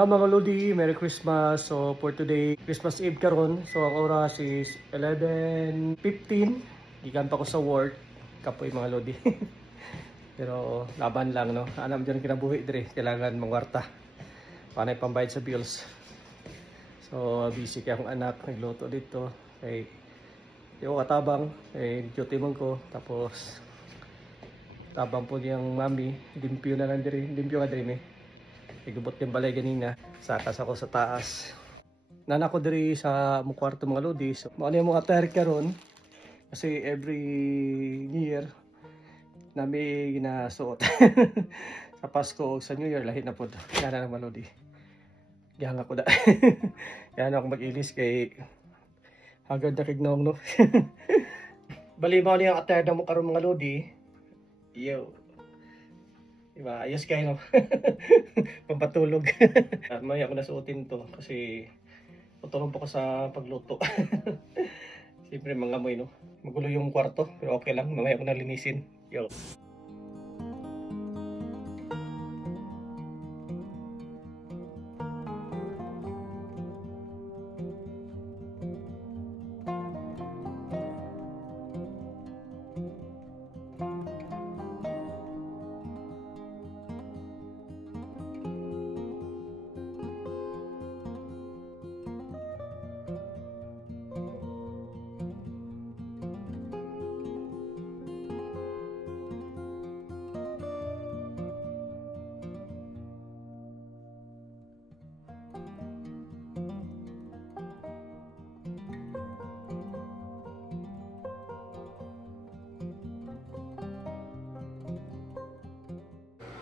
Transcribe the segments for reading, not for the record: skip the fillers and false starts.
Hello mga Lodi, Merry Christmas. So for today, Christmas Eve karon. So ang oras is 11:15. Gikan pa ko sa work. Kapoy mga Lodi. Pero laban lang no. Anam dyan kinabuhi dire. Kailangan mangwarta. Panay pambayad sa bills. So busy kaya akong anak. Nagluto dito. Kay yung katabang. Duty mo ko. Tapos tabang po niyang mami. Limpyo na lang dire. Limpyo ka dire eh. Igubot yung balay ganina. Sakas ako sa taas. Nana ko diri sa mong kwarto mga Lodi. So, ano yung mga attire karon kasi every New Year nami ginasuot. Sa Pasko o sa New Year lahi na po. Yan na mga Lodi. Gihang ako da. Yan ako mag-ilis kay hagad na kignaong no. Bali mo yung attire na mo karon mga Lodi. Yo. Diba? Ayos kayo no? Pampatulog. At may ako nasuotin to kasi tutulong po ko sa pagluto. Siyempre mga amoy no? Magulo yung kwarto pero okay lang. Mamaya ako nalinisin. Yo.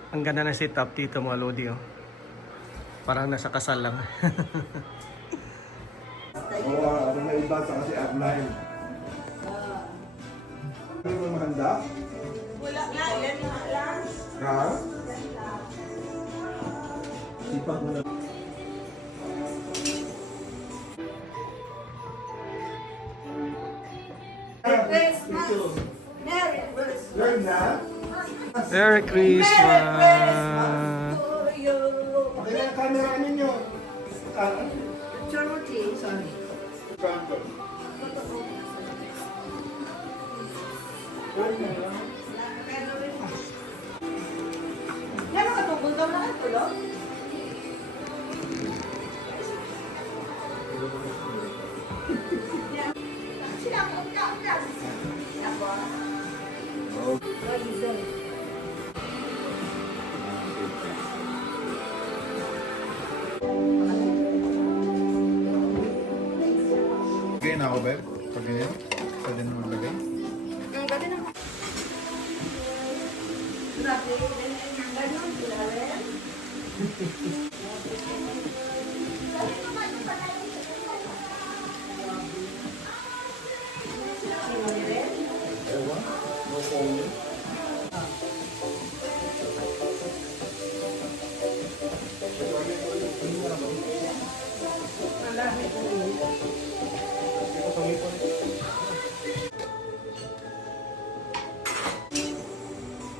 Ang ganda ng setup dito mga Lodi oh. Parang nasa kasal lang. Oo, ano na iba sa kasi online. Ano mo mahanda? Wala nga, yan nga lang. Ha? Sipag mo na. Christmas! Merry Christmas! Learn na? Merry Christmas! to you! Okay na yung camera ninyo. Charity, sorry. Yan ang katungkol daw na ito, no? Sila ang utak. Ako. Reason. Okay na ako, babe. Pag ganyan, pwede na maglagay. Ang gabi naman. Grabe, ganun, ilalim. Sino rin? Ewan, no phone. Malaki ko rin.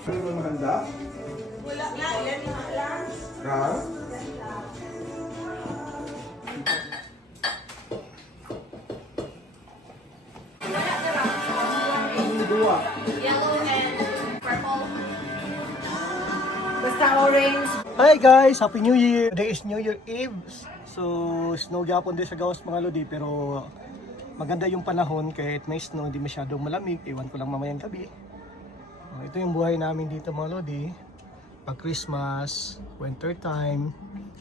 Ano mo mahanda? Wala nga, yan nga lang. Ha? Dua. Yellow and purple. Basta orange. Hi guys! Happy New Year! Today is New Year Eve. So, snow gyapon din sa gawas mga Lodi pero maganda yung panahon kahit may snow, hindi masyadong malamig. Iwan ko lang mamayang gabi. Ito yung buhay namin dito mga Lodi. Pag Christmas, winter time.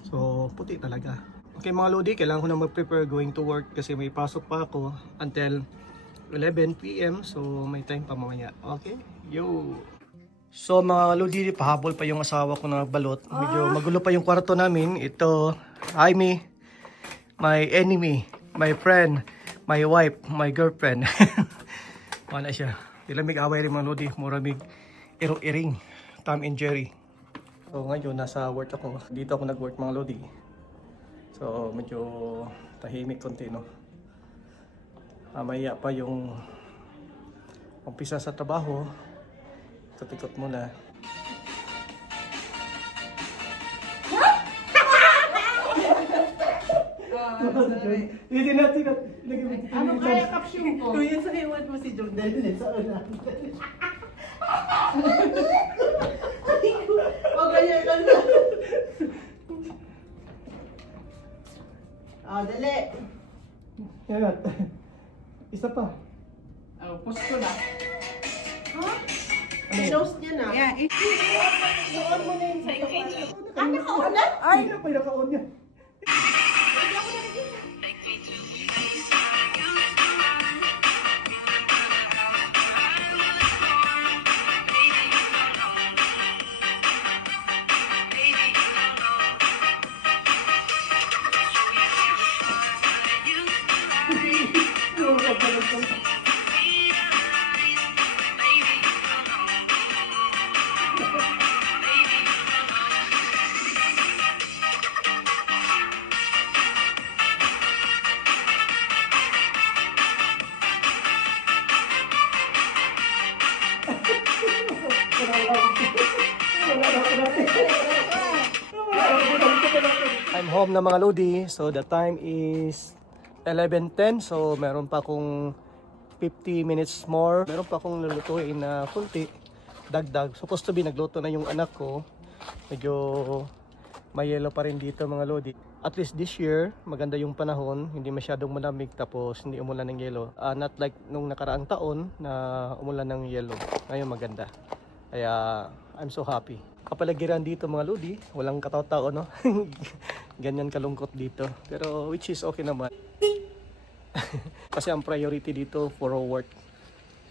So, puti talaga. Okay mga Lodi, kailangan ko na mag-prepare going to work kasi may pasok pa ako until 11 PM. So, may time pa mamaya. Okay? Yo! So mga Lodi, pahabol pa yung asawa ko na balot. Medyo magulo pa yung kwarto namin. Ito, Jaime, my enemy, my friend, my wife, my girlfriend. Wala siya. Ilamig away rin mga Lodi. Muramig iro-iring. Tom and Jerry. So ngayon, nasa work ako. Dito ako nag-work mga Lodi. So medyo tahimik konti no. Mamaya pa yung umpisa sa trabaho. Ikot-ikot muna. Hindi natin. Ano kaya caption ko? Kung yun sa iwan mo si Jordan sa ulan. O ganyan ka na. O, dali. Yan. Isa pa. O, post ko na. Ha? Pinost niya na. Yeah, Doon mo na yun sa ikaw. Ano ka ulan? Ay, na pa naka-on yan. I'm home na mga lodi. So the time is 11:10. So meron pa akong 50 minutes more. Meron pa akong lulutuin na kunti. Dagdag. Supposed to be nagluto na yung anak ko. Medyo may yellow pa rin dito mga lodi. At least this year, maganda yung panahon. Hindi masyadong malamig tapos hindi umulan ng yellow. Not like nung nakaraang taon na umulan ng yellow. Ngayon maganda. Kaya I'm so happy. Kapaligiran dito mga lodi, walang kataw-tao no. Ganyan kalungkot dito. Pero which is okay naman. Kasi ang priority dito for work.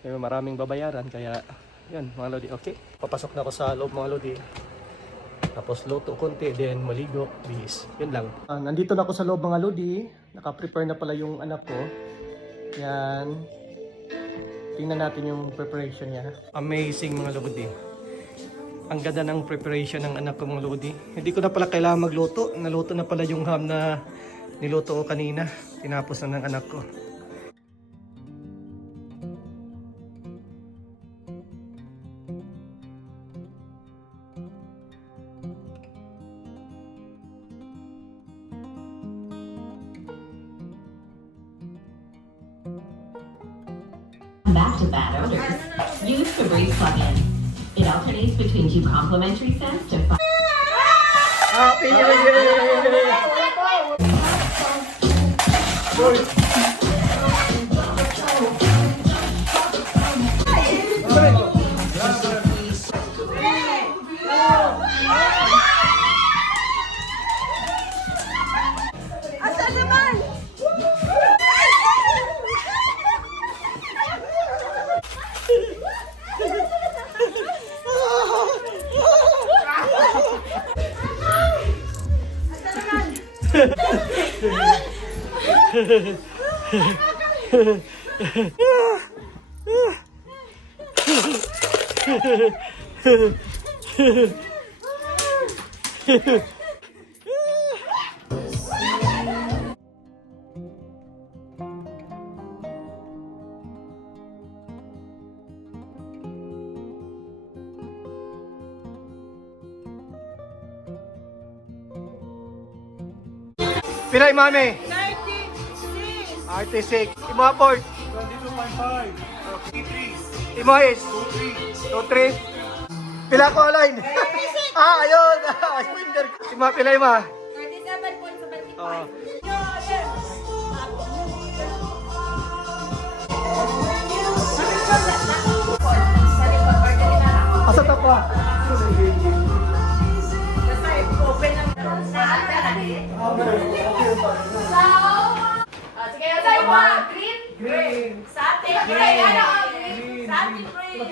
Kaya maraming babayaran kaya yan mga lodi. Okay. Papasok na ako sa loob mga lodi. Tapos luto konti, then maligo, bis. Yun lang. Nandito na ako sa loob mga lodi. Naka-prepare na pala yung anak ko. Yan. Tingnan natin yung preparation niya. Amazing mga lodi. Ang ganda ng preparation ng anak ko mga lodi. Hindi ko na pala kailangan magluto. Naluto na pala yung ham na niluto ko kanina. Tinapos na ng anak ko. Back to bad odors. Use Febreze plug-in. It alternates between two complementary scents to Happy New Year! Asan naman? Piray mami? 36. 36. Imo aport? 22.5. 23. Imo is? 23. Pila ko line? Ayun! Spinder. Si ma pilay ma? 37.75. Oh. Asa ta pa? Sige, sa iwa. Green? Green. Sa atin. Green. Ano? Green. Sa atin, green.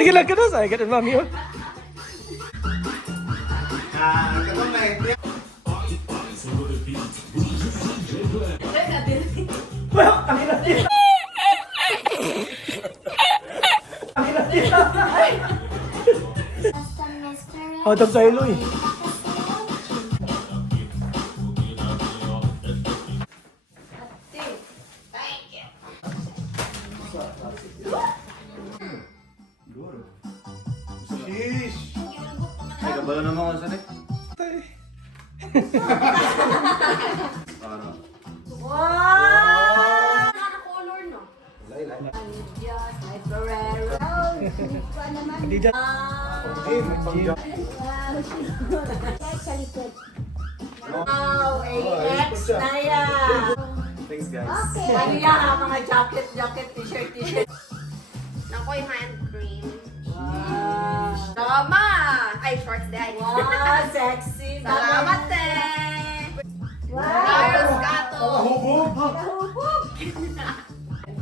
Sige lang ka na sa ganun mami oh. Katong na ito. Well, ang hirap din. Ang hirap din. Out of silo eh. Sheesh! Ay, kabalo naman ako saan eh. Ano? Wow! Ano color, no? Laila. Hindi dyan. Wow, AX na yan. Thanks guys. Ano yan, mga jacket, t-shirt. Nakoy hand cream. Wow. Tama! Ay, shorts din. Wow, sexy. Salamat, te. Wow. Carlos Gato. Hubog!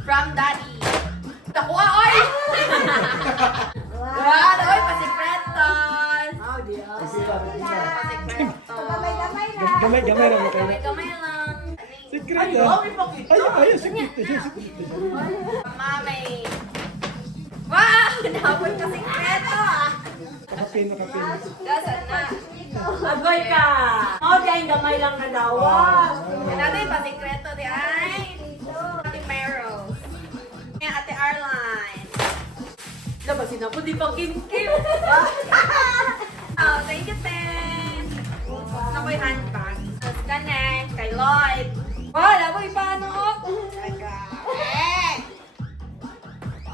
From Daddy. Nakuha, oy! Wow, oy, pasikretos. Oh, Dios. Pasikretos. Gamay lang mo kayo. Gamay lang. Secret ah. Ay, secret. Mami. Wow! Dapat ka sikreto ah. Nakapin. Dasan na. Agoy ka! Oh, dahil gamay lang na daw. Natin pa sikreto di ay. Ate Meryl. Yan, Ate Arline. Labasin ako, di pang kim-kim. Oh, thank you, Ten. Nakoy handbag. Tapos kanin, kay Lloyd. Wala mo ipaano.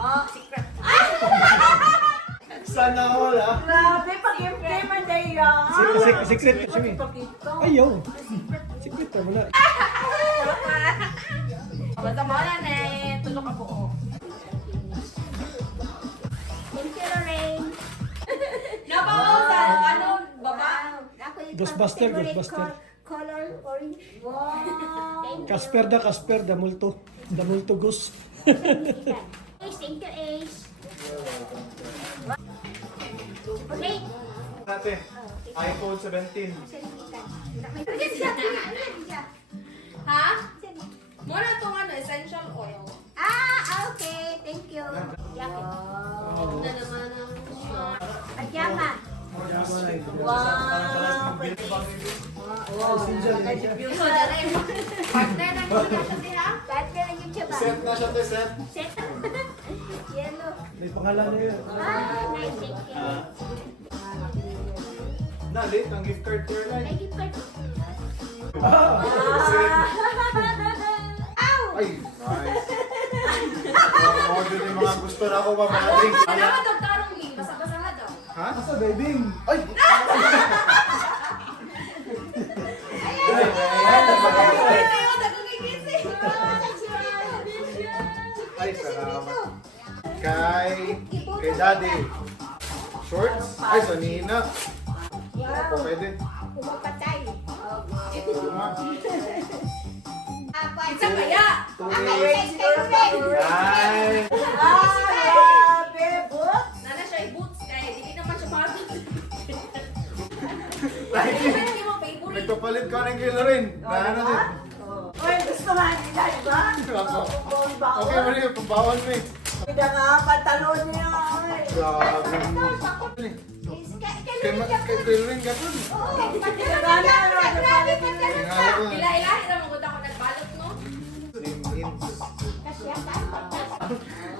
Oh, secret. Sana all ah. Grabe, pang kim-kim ang daya. Secret. Ayaw. Secret pa muna. Basta mo na na eh. Tulog ako. Thank you, Lorraine. Nabaw sa ano, baba? Ako yung Ghostbuster, favorite Ghostbuster. Color orange. Wow. Casper da multo. Da multo gus. Ace, thank you, Ace. Okay. Ate, iPhone 17. Ha? Muna itong ano, essential oil. Okay. Thank you. Jacket. Na naman ang At yaman. So, dali. Partner na yung kasi ha? Ba't ka lang yung tiyaba? Set na siya, te, set. Set. Yellow. May pangalan na yun. Nice. Thank you. Na, late ang gift card for life. Thank you for... Set. Ay, nice. Mga din yung mga gusto na ako pa mga drinks. Ano ba daw tarong link? Basa-basa nga daw. Ha? Asa, baby? Ay! Ay, salamat. Kay Daddy. Shorts? Ay, sa Nina. Opo, pwede. Pumapatay. Isa kaya? Ay! Grabe, boots. Nana siya i-boots kaya hindi naman siya makatulog. Hindi mo favorite. Nagpapalit ko ng kilo rin. Ano din? Uy, gusto nga nila, diba? Okay, mali yung pambawan mo eh. Pida nga, pantalon niya. Grabe. Kay kilo rin gapon. Ila-ilahin naman kung ako nagbalot, no?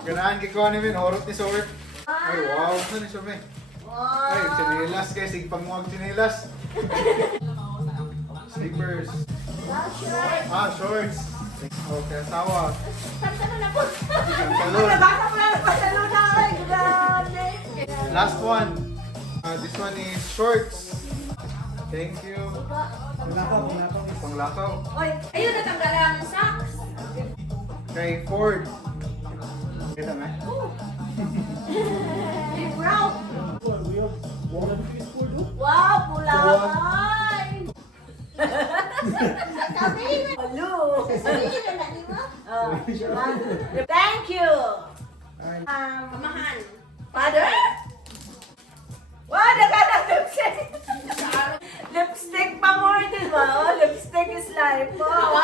Ganahan kikuha ni Min, horot ni Sort. Ay, wow. Saan ni Sume? Ay, sinilas kayo. Sige, pangmuwag sinilas. Slippers. Shorts. Okay, asawa. Pantalon. Nabasa mo na ng pantalon na. Ay, grabe. Last one. This one is shorts. Thank you. Panglakaw. Oy, ayun natanggal ang socks. Kay Ford. Kita nga. Brown. Wow, pulangay. Hello. Thank you. Kamahan. Father? Wow, naghanap lipstick. Lipstick pa mo, di ba? Oh, lipstick is life. Oh,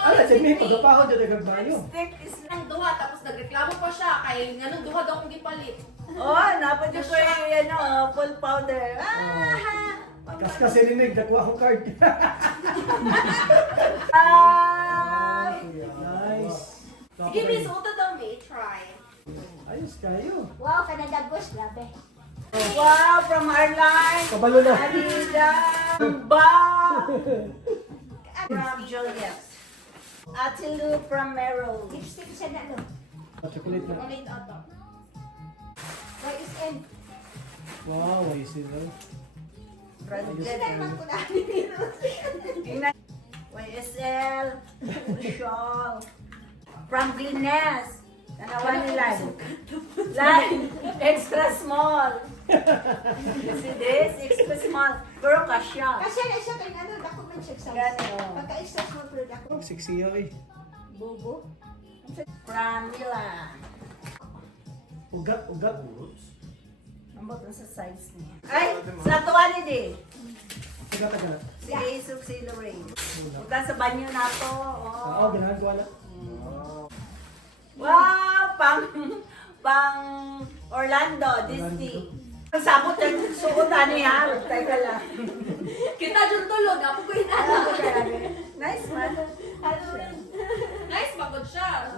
Ano, sige, pagkapaho dyan nagagbayo. lipstick is life. Ang duha, tapos nagreklamo pa siya. Kaya nga nung duha daw akong gipalit. Oh, napad ko yung full powder. Kas rinig, nakuha akong card. Nice. Sige, Miss, uto daw, may try. Ayos kayo. Wow, kanadagos, grabe. Wow, from our line. Kabalo na. Adidas. Wow. From Juliet. Ate Lou from Merrill. Lipstick siya na, no? Chocolate na. Ulit ato. YSL. Wow, ayos yun. Siya naman ko na. Tingnan. YSL. Shawl. From Glyness. Tanawa ni Line. Line. Extra small. Kasi this, extra small. Pero kasya. Kasi na siya kay ano, document siya sa Gani, oh. pagka-extra small product. Ang sexy ay. Bubo. From Milan. Ugat. Ang button sa size niya. Ay, sa tuwa ni Di. Taga. Si Jesus, si Lorraine. Punta sa banyo na to. Oo, Oh. ginagawa na. Wow, pang Orlando, Disney. Ang sabot yung suotan niya. Teka lang. Kita dyan tulog, apo ko yun. Nice man. Nice, pagod siya.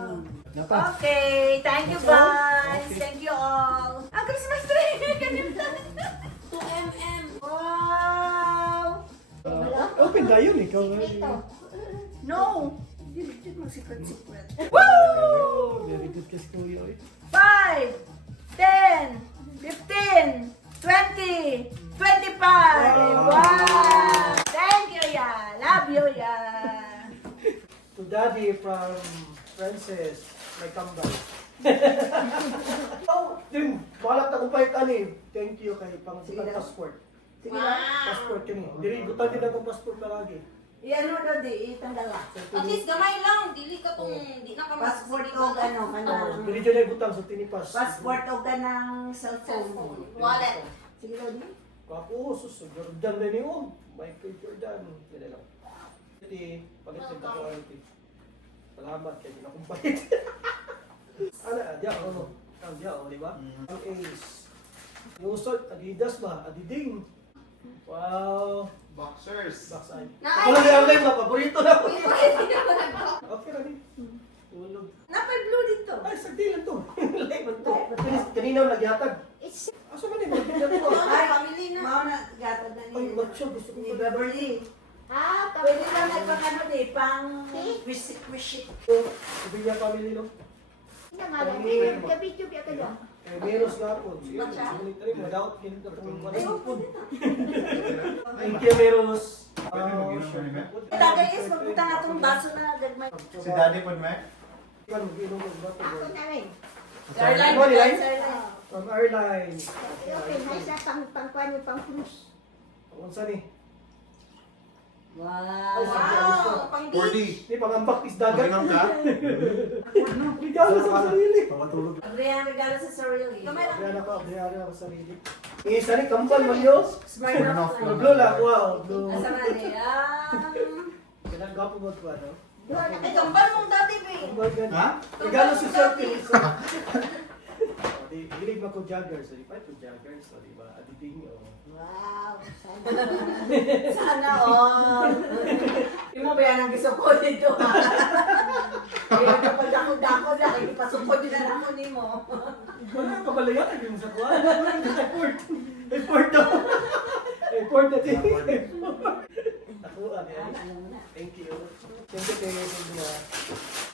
Napa. Okay, thank you guys. Thank you all. Ang Christmas tree. Ganito. 2mm. Wow. Open tayo, ikaw. Ito. No. Hindi mo secret. Woo! Very good kasi kuya. 5, 10, 15, 20, 25. Wow. Thank you, ya. Love you, ya. To Daddy from Francis, may kambal. Oh, Tim, balak na kong pahitan. Thank you kay pang passport. Sige na. Passport kini. Diri butan din akong passport palagi. Iano na di, itandala. At least gamay lang, dili ka tong, di na ka Passport o ano. Diri dyan ay butang sa tinipas. Passport o ganang cellphone. Wallet. Sige na di. Ako, sus, Jordan na niyo. Michael Jordan. Yan lang. Iti, pagit sa quality. Salamat kayo na kong pahit. Ano, diya, ano? Ang diya, di ba? Ang Ace. Yung usod, Adidas ba? Adiding. Wow. Boxers. Backside. Naay! Wala niya ang mga paborito na ako. Okay na rin. Tulog. Napay blue dito. Ay, sagdi lang to. Live man to. Kanina nagyatag. It's Asa man yung magpinda ko? Ay, family na. Mao na gatad na Ay, ni. macho. Gusto ko Ni ba? Beverly. ah, Pwede lang nagpakano di, pang wish. Sabi niya family, no? Ina nga lang. Gabi-gabi ka doon. Eh, meros nga po. Sige, sulit na rin. Madawat yun na itong Thank you, Meros. Tagay is magpunta nga itong baso na gagmay. Si Daddy po, me? Ikan, mag-inom ng bato. Ako na rin. Airline, Ano, Airline? airline. From Airline. Okay, nice na pang-kwan yung pang-cruise. Kung saan eh? Wow. Wow, pang 40. Di, pangambak is dagat. Mainam ka? Regalo sa sarili. Papatulog. Abrihan regalo sa sarili. Gamay lang. Kaya naka-abrihan ako sa sarili. Isa rin, kampal, Marios. Smirnoff. Blue lang, wow. Blue. Asa man eh. Kailangan gapo mo ito, ano? Ay, kambal mong dati, be. Kampal ganun. Ha? Regalo sa selfie. Hilig mo ko joggers. So, di ba ito joggers? So, di ba? Aditing, oh. Wow. Sana all. Yung mo ba yan ang gusto ko dito ha? Kaya kapag dako-dako na, ipasupod yun na naman ni mo. Wala ka balaya yung sa kuha. Airport. Airport daw. Airport na din. Ako, ano yan? Thank you. Siyempre kayo na.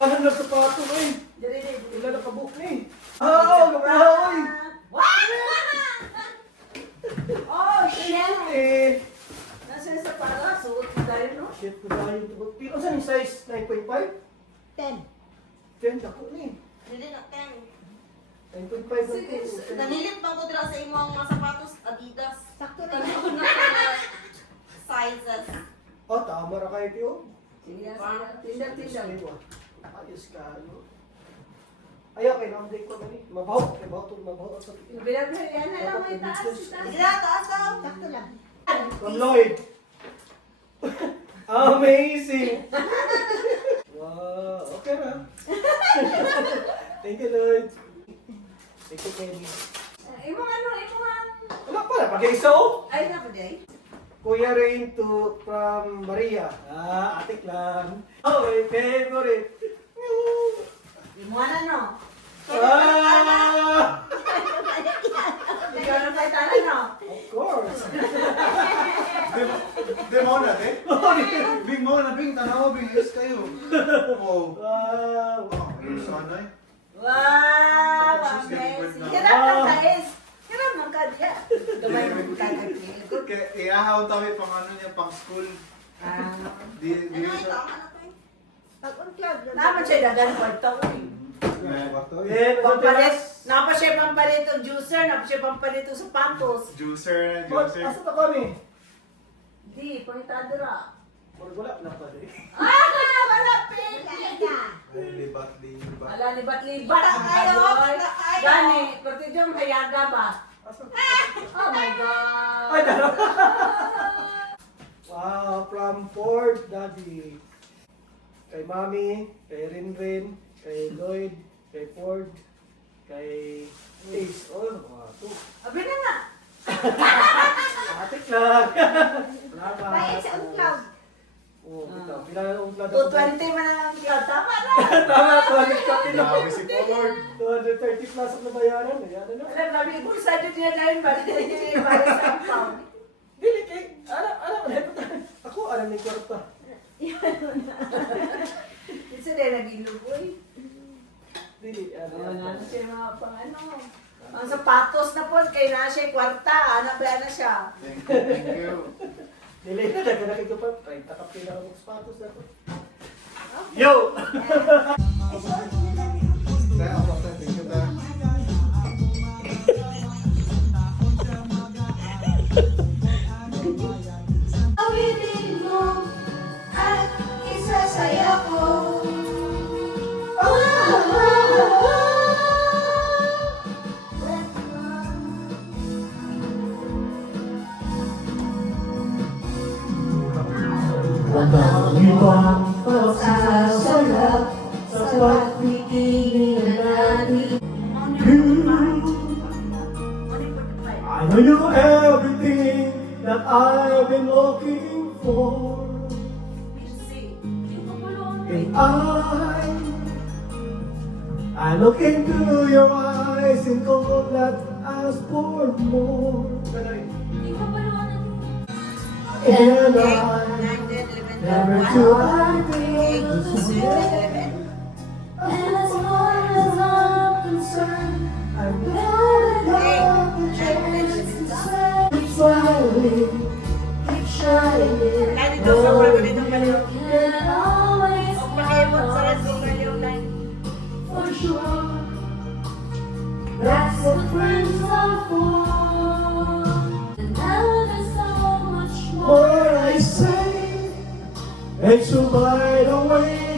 Ano na sa pato, eh? Wala na kabuok na eh. Oh, kabuhay! Oh, shit! Eh, Nasa sa para, suot mo tayo, no? shit ko tayo. Pero saan yung size? 9.5? 10. 10 ako na eh. Hindi na 10. 9.5 Sige, nanilit bang ko dira sa imo ang mga sapatos Adidas. Sakto na Tanaw yun. na sizes. Oh, tama na kayo tiyo. Sige na, tinda. Ayos ka, ano? Ayaw kay nang-break ko gani. Mabaho sa Yan na lang may taas. Sige na, taas daw. Sakto lang. From Lloyd. Amazing! Wow, okay na. Thank you, Lloyd. Thank you, Kenny. Imong ano, imong Wala pala, pag-isa oh. ay na pa day. Kuya Rain from Maria. Atik lang. Oh, my favorite. Imong ano. Ah! Ikaw na pa tanan no. Of course. Di mo na, eh? Bing mo na, Bing. Tanaw, Bing. Yes kayo. Oh. Wow. Oh, yes, ano eh. Wow, Jesus, amazing. ganun Hirap lang guys. Hirap man ka diya. Dumay mo ka Kaya iahaw tayo pang ano niya, pang school. Di siya. Pag-unplug. Naman siya dagan kwarto. Eh, Pampalit. Napa siya pampalito juicer, napa siya pampalito sapatos. Juicer. Asa na kami? Di, pangitado ra. Wala na pa din. Malapit! Libat. Ala, libat-libat. Gani, pati dyan hayaga ba? Oh my God! Ay, dalawa. Wow, from Ford Daddy. Kay Mami, kay Rinrin, kay Lloyd, kay Ford, kay Ace. Oh, mga ito. Abi na nga! Atik lang. Salamat. Bayad sa unplug. Oo, ito. Pila ang unplug. 220 man ang cloud. Tama na! Tama, 200 ka Grabe si Ford. 230 plus ang nabayaran. Ayan na. Alam namin, kung saan yun niya dahil ba? Hindi ba sa pound? Dili kay, ako alam ni kwarta. Isa din nag-iluboy. Dili, Wala na siya mga pang ano. Ang sapatos na po, kay na siya kwarta. Ano ba na siya? Thank you. Dili na, nagkanakit ko pa. Ay, takapin na ako sapatos na ko. Yo! Kaya ako, thank you tayo. Awitin mo at isasaya ko. Ibang pagsasarap sa pagtitingin natin. I know you're everything that I've been looking for. And I look into your eyes and could not ask for more. And never do I feel this way. And as far as I'm concerned, I'm never gonna change to say. Keep smiling, keep shining. Kahit ito sa mga ganito Oh, kayo. you can always Kung pakibot sa resume yung line. for sure. That's what friends are for. And now there's so much more I say. And so by the way